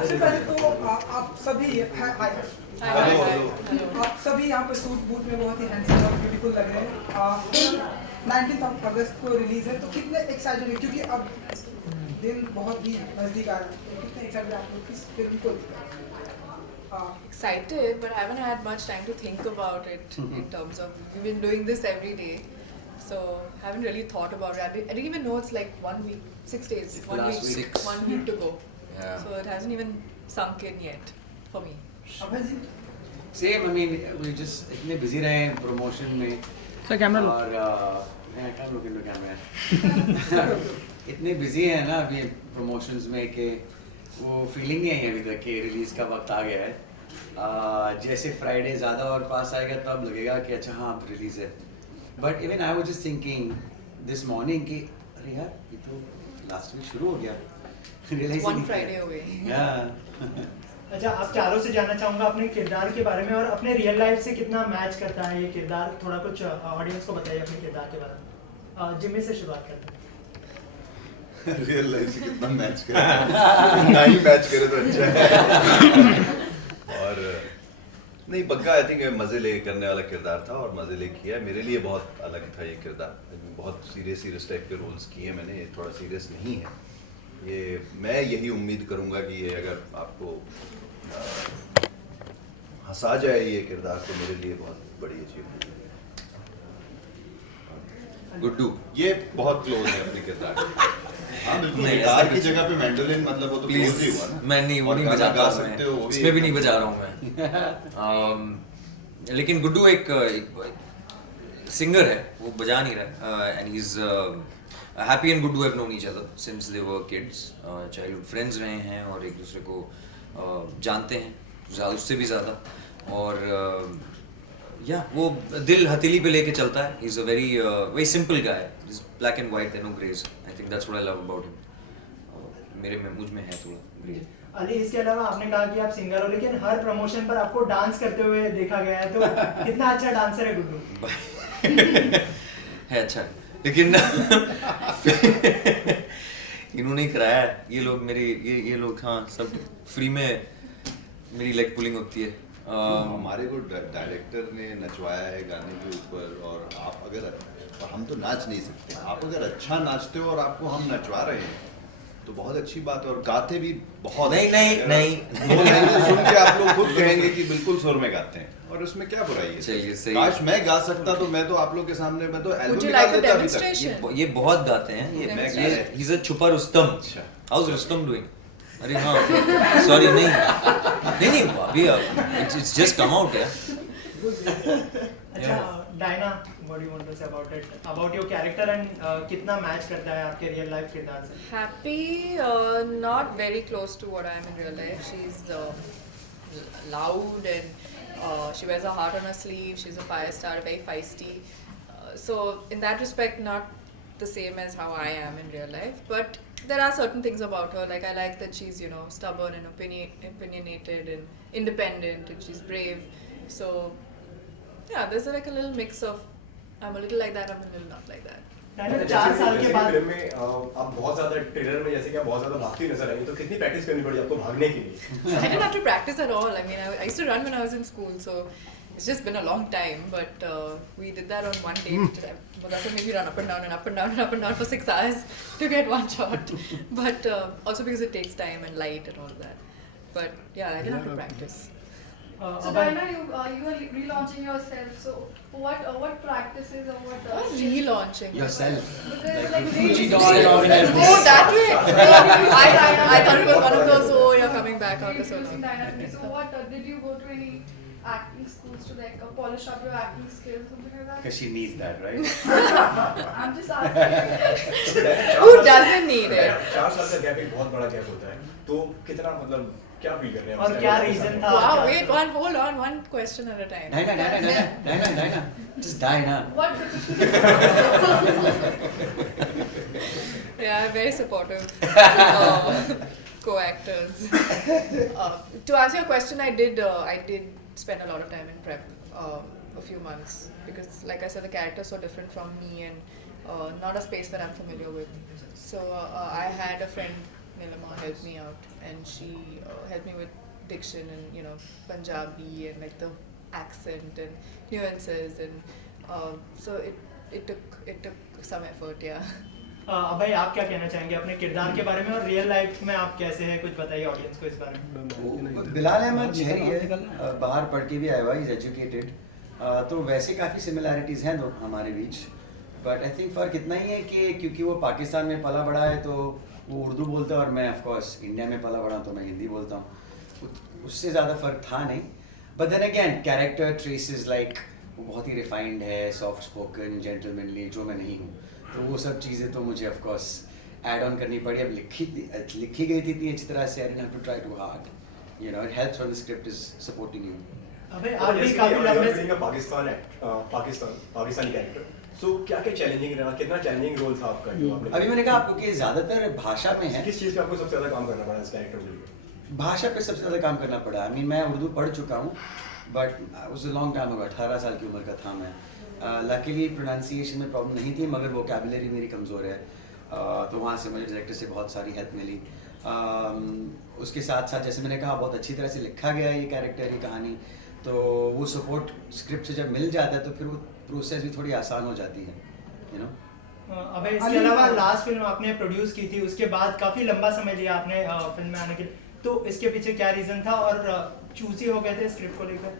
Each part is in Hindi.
सबसे पहले तो आप सभी आप सभी यहाँ पे सूट बूट में बहुत ही हैंडसम और ब्यूटीफुल लग रहे हैं। 19 अगस्त को रिलीज है, तो कितने एक्साइटेड है, क्योंकि अब दिन बहुत ही नजदीक आ रहा है, तो कितने एक्साइटेड आप लोग किस फिल्म को Excited, but I haven't had much time to think about it in terms of we've been doing this every day, so haven't really thought about it. I didn't even know it's like 1 week, 6 days, It's 1 last week, week. 1 week to go. Yeah. So it hasn't even sunk in yet for me. Abhay ji? Same, I mean, we just इतने busy रहे हैं promotion में सर कैमरा लो। और मैं can't look into camera इतने busy हैं ना अभी promotions में कि वो feeling नहीं आई अभी तक कि release का वक्त आ गया है। जैसे Friday ज़्यादा और पास आएगा तब लगेगा कि अच्छा हाँ अब release है। But even I was just thinking this morning कि अरे यार ये तो last week शुरू हो गया। Realize One ही नहीं Friday किया। away. Yeah. अच्छा, आप चारों से जानना चाहूँगा अपने किरदार के बारे में और अपने रियल लाइफ से कितना मैच करता है ये किरदार। थोड़ा कुछ ऑडियंस को बताइए अपने किरदार के बारे में। जिम्मी से शुरुआत करते हैं। रियल लाइफ से कितना मैच करे ना ही मैच करे तो अच्छा है। और नहीं पक्का आई थिंक मजे ले करने वाला किरदार था और मजे ले किया। मेरे लिए बहुत अलग था ये किरदार। बहुत सीरियस टाइप के रोल्स किए मैंने, ये थोड़ा सीरियस नहीं है ये। मैं यही उम्मीद करूंगा कि ये अगर आपको हंसा जाए ये किरदार तो मेरे लिए बहुत बड़ी अचीवमेंट है। गुड्डू ये बहुत क्लोज है अपने किरदार के। हाँ बिल्कुल, गिटार की जगह पे मैंडोलिन मतलब वो तो क्लोज ही हुआ ना। मैं नहीं वो नहीं बजा गा सकते हो, इसमें भी नहीं बजा रहा हूँ मैं। लेकिन गुड्डू एक सिंगर है, वो बजा नहीं रहा and he is happy and Guddu have known each other since they were kids, childhood friends रहे हैं और एक दूसरे को जानते हैं उससे भी ज़्यादा। और या वो दिल हथेली पे लेके चलता है। He is a very simple guy, is black and white, there no greys. I think that's what I love about him. मुझ में है थोड़ा ग्रे। अली, इसके अलावा आपने कहा कि आप सिंगर हो, लेकिन हर प्रमोशन पर आपको डांस करते हुए देखा गया है, तो कितना अच्छा डांसर है गुड्डू। है अच्छा, लेकिन इन्होंने ही कराया है। ये लोग मेरी ये लोग हाँ सब फ्री में मेरी लेग पुलिंग होती है। हमारे को डायरेक्टर ने नचवाया है गाने के ऊपर और आप अगर हम तो नाच नहीं सकते, आप अगर अच्छा नाचते हो और आपको हम नचवा रहे हैं तो बहुत अच्छी बात है। और गाते भी बहुत नहीं वो लाइनें सुन के आप लोग खुद कहेंगे कि बिल्कुल सुर में गाते हैं और उसमें क्या बुराई है। चलिए सही। काश मैं गा सकता तो मैं तो आप लोग के सामने मैं तो एल्बम Would you निकाल like a देता अभी तक। demonstration? ये बहुत गाते हैं ये ही इज अ छुपा रुस्तम। अच्छा। How is Rustam doing? अरे हाँ सॉरी नहीं अभी इट्स जस्ट कम आउट यार। अच्छा Diana, what do you want to say about your character एंड कितना मैच करता है आपके रियल लाइफ किरदार से? Happy, not very close to what I am in real life. She's loud and she wears her heart on her sleeve. She's a fire star, very feisty. So in that respect, not the same as how I am in real life. But there are certain things about her. Like I like that she's stubborn and opinionated and independent, and she's brave. So yeah, there's like a little mix of I'm a little like that, I'm a little not like that. Diana, 4 साल के बाद फिल्म में आप बहुत ज्यादा ट्रेलर में जैसे कि आप बहुत ज्यादा भागती नजर आई, तो कितनी प्रैक्टिस करनी पड़ी आपको भागने के लिए? I didn't have to practice at all. I mean, I used to run when I was in school, so it's just been a long time. But we did that on one day. Mudasar made me run up and down and up and down and up and down for 6 hours to get one shot. But also because it takes time and light and all that. But yeah, I didn't have to practice. So Diana, you are relaunching yourself. So what practices or what? Relaunching Yourself. Because like Gucci really- doll. Oh, that way. I thought it was one of those. Oh, you're coming back after so Reintroducing long. Diana to me. So what did you go to any acting schools to like polish up your acting skills, something like that? Because she needs that, right? I'm just asking. Who doesn't need it? 4 साल का गैप एक बहुत बड़ा गैप होता है, तो कितना मतलब क्या फील कर रहे हैं? और क्या रीजन था? Wow, wait, hold on, one question at a time. Diana. Just Diana. What? Yeah, very supportive co-actors. To answer your question, I did spend a lot of time in prep, a few months, because like I said, the character is so different from me and not a space that I'm familiar with. So I had a friend Nilima helped me out, and she helped me with diction and Punjabi and like the accent and nuances, and so it took some effort, yeah. अभय आप क्या कहना चाहेंगे अपने किरदार के बारे में और रियल लाइफ में आप कैसे हैं, कुछ बताइए ऑडियंस को इस बारे में। बिलाल अहमद शहरी है, बाहर पढ़ के भी आया हुआ, इज एजुकेटेड, तो वैसे काफ़ी सिमिलैरिटीज़ हैं हमारे बीच, बट आई थिंक फ़र्क इतना ही है कि क्योंकि वो पाकिस्तान में पला बड़ा है तो वो उर्दू बोलता है और मैं ऑफ कोर्स इंडिया में पला बड़ा तो मैं हिंदी बोलता हूँ, उससे ज़्यादा फ़र्क था नहीं। But then again character traces like वो बहुत ही रिफाइंड है, सॉफ्ट स्पोकन, जेंटलमैनली, जो मैं नहीं हूँ, तो वो सब चीज़ें तो मुझे ऑफ कोर्स ऐड ऑन करनी पड़ी। अब लिखी गई थी इतनी अच्छी तरह से, I didn't have to try too hard, it helps when the script is supporting you. अबे आप भी काफी लंबे पाकिस्तानी कैरेक्टर, सो क्या-क्या चैलेंजिंग रहा, कितना चैलेंजिंग रोल था आपका जो आपने? अभी मैंने कहा आपको कि ज़्यादातर भाषा में है। किस चीज़ पे आपको सबसे ज़्यादा काम करना पड़ा इस कैरेक्टर के लिए? भाषा पे सबसे ज़्यादा काम करना पड़ा। आई मीन मैं उर्दू पढ़ चुका हूँ, बट उस लॉन्ग टाइम होगा, 18 साल की उम्र का था मैं। लकीली प्रोनाउंसिएशन में प्रॉब्लम नहीं थी, मगर वोकैबुलरी मेरी कमज़ोर है, तो वहाँ से मुझे डायरेक्टर से बहुत सारी हेल्प मिली। उसके साथ साथ जैसे मैंने कहा बहुत अच्छी तरह से लिखा गया है ये कैरेक्टर, ये कहानी, तो वो सपोर्ट स्क्रिप्ट से जब मिल जाता है तो फिर वो प्रोसेस भी थोड़ी आसान हो जाती है, अबे इसके अलावा लास्ट फिल्म आपने प्रोड्यूस की थी, उसके बाद काफ़ी लंबा समय लिया आपने फिल्म में आने के लिए, तो इसके पीछे क्या रीज़न था और चूज़ी हो गए थे स्क्रिप्ट को लेकर?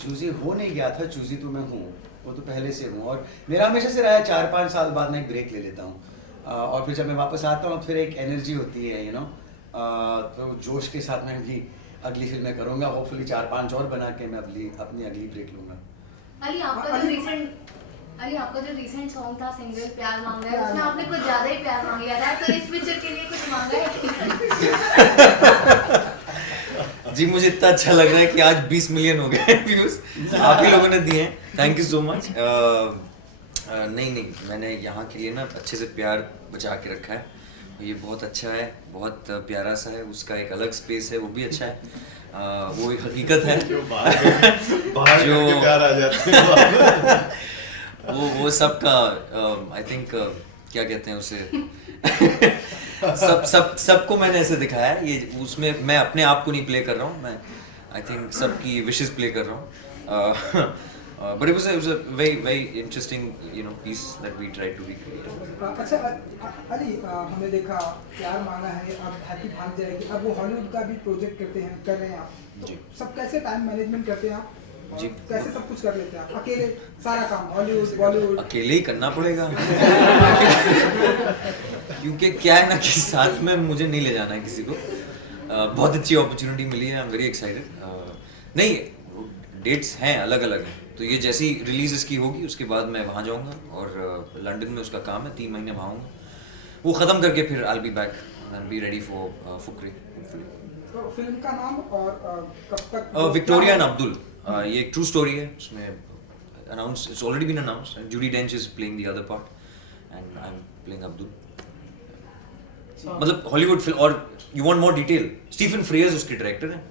चूज़ी हो नहीं गया था, चूज़ी तो मैं हूँ, वो तो पहले से हूँ, और मेरा हमेशा से रहा है 4-5 साल बाद मैं एक ब्रेक ले लेता हूँ, और फिर जब मैं वापस आता हूँ फिर एक एनर्जी होती है, तो जोश के साथ मैं भी अगली फिल्में करूँगा, होपफुली 4-5 और बना के मैं अपनी अगली ब्रेक लूँगा। अली आपका जो रिसेंट सॉन्ग था सिंगल प्यार मांगा है, उसमें आपने कुछ ज्यादा ही प्यार मांग लिया था, तो इस पिक्चर के लिए कुछ मांगा है? जी मुझे इतना अच्छा लग रहा है कि आज 20 मिलियन हो गए व्यूज आप ही लोगों ने दिए हैं, थैंक यू सो मच। नहीं मैंने यहाँ के लिए ना अच्छे से प्यार बचा के रखा है, ये बहुत अच्छा है, बहुत प्यारा सा है, उसका एक अलग स्पेस है, वो भी अच्छा है, वो एक हकीकत है जो प्यार आ जाते हैं वो सबका आई थिंक क्या कहते हैं उसे सबको मैंने ऐसे दिखाया है, ये उसमें मैं अपने आप को नहीं प्ले कर रहा हूँ, मैं आई थिंक सबकी विशेस प्ले कर रहा हूँ, but it was a very interesting piece that we tried to recreate. अच्छा अली, हमने देखा प्यार मांगा है, अब हैप्पी भाग जाएगी, अब वो हॉलीवुड का भी प्रोजेक्ट कर रहे हैं आप, तो सब कैसे टाइम मैनेजमेंट करते हैं आप? जी कैसे सब कुछ कर लेते हैं आप अकेले? सारा काम हॉलीवुड बॉलीवुड अकेले ही करना पड़ेगा क्योंकि क्या है ना कि साथ में मुझे नहीं ले जाना है किसी को, बहुत अच्छी अपॉर्चुनिटी मिली है, आई एम वेरी एक्साइटेड। नहीं डेट्स हैं अलग अलग हैं, तो ये जैसी रिलीज इसकी होगी उसके बाद मैं वहाँ जाऊँगा, और लंदन में उसका काम है, 3 महीने वहाँ हूँ, वो ख़त्म करके फिर I will be back and be ready for Fukrey. तो फिल्म का नाम और कब तक? विक्टोरिया एंड अब्दुल, ये एक ट्रू स्टोरी है, उसमें announce it's already been announced and Judi Dench is playing the other part and I am playing Abdul. मतलब हॉलीवुड फिल्म, और you want more detail, Stephen Frears उसके डायरेक्टर हैं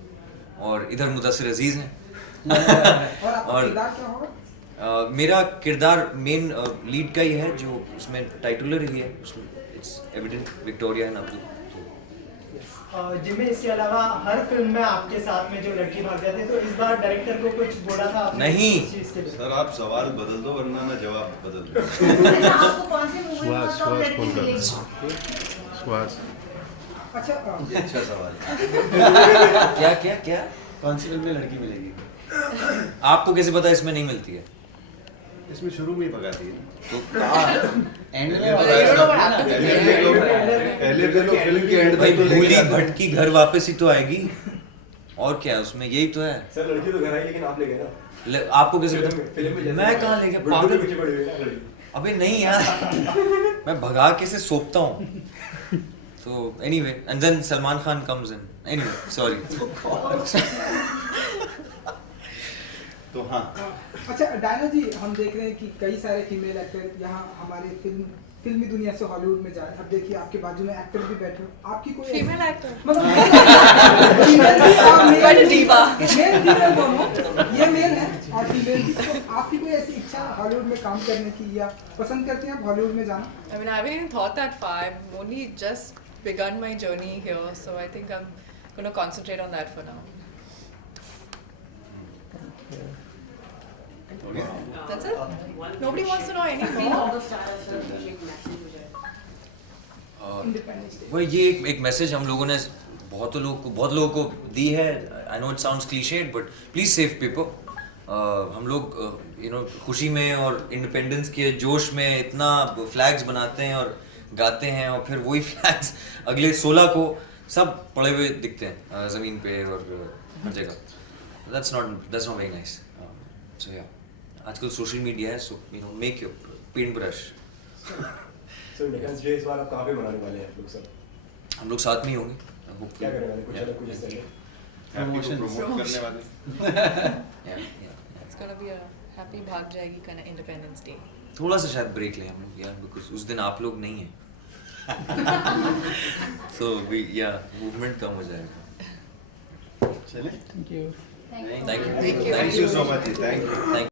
और इधर मुदस्सिर अजीज हैं और किरदार क्या होगा? मेरा किरदार मेन लीड का ही है, जो उसमें टाइटुलर ही है, उसमें it's evident Victoria and Abdul. Jimmy इसके अलावा हर फिल्म में आपके साथ में जो लड़की भाग जाती है, तो इस बार डायरेक्टर को कुछ बोला था आपने? नहीं सर, आप सवाल बदल दो वरना मैं जवाब बदल दूं। आपको कौन सी मूवी में मतलब लड़की मिलेगी? अच्छा सवाल। क्या कौन सी फिल्म में लड़की मिलेगी? आपको कैसे पता इसमें नहीं मिलती है? इसमें शुरू में ही भगाती है, तो एंड में पहले तो फिल्म के एंड भाई तक तो भूली लेके आता भटकी घर वापस ही तो आएगी, और क्या है उसमें, यही तो है। सर लड़की तो घर आई लेकिन आप ले गए ना आपको कैसे फिल्म में? मैं कहाँ ले गया पागल पीछे पड़ी हुई है लड़की। अबे नहीं यार मैं भगा के से सोपता हूँ, तो anyway and then Salman Khan comes in, anyway sorry. तो हाँ, अच्छा डायना जी, हम देख रहे हैं कि कई सारे फीमेल एक्टर यहाँ हमारे फिल्मी दुनिया से हॉलीवुड में जा रहे हैं। अब देखिए आपके बाजू में एक्टर भी बैठे हो, आपकी कोई फीमेल एक्टर मतलब फीमेल दोनों, ये मेल है और फीमेल भी, तो आपकी कोई ऐसी इच्छा हॉलीवुड में काम करने की, या पसंद करते हैं आप हॉलीवुड में जाना? I mean, I haven't even thought that far. I'm only just begun my journey here, so I think I'm going to concentrate on that for now. That's it? Nobody wants to know anymore. वो ये एक मैसेज हम लोगों ने बहुत लोगों को दी है. I know it sounds clichéd but please save people. हम लोग खुशी में और इंडिपेंडेंस के जोश में इतना फ्लैग्स बनाते हैं और गाते हैं और फिर वही फ्लैग्स अगले 16 को सब पड़े हुए दिखते हैं ज़मीन पे और हर जगह. That's not very nice. So या आजकल सोशल मीडिया है, so make your paint brush. So independence day इस बार आप कहाँ पे मनाने वाले हैं आप लोग सब? हम लोग साथ में ही होंगे. क्या करने वाले कुछ अलग कुछ इस तरह? प्रमोट करने वाले. It's going to be a happy भाग जाएगी kind of Independence Day. थोड़ा सा शायद ब्रेक लें हम लोग यार, बिकॉज उस दिन आप लोग नहीं हैं. So we मूवमेंट कम हो जाएगा. चले. Thank you. Thank you. Thank you. Thank you so much. Thank you.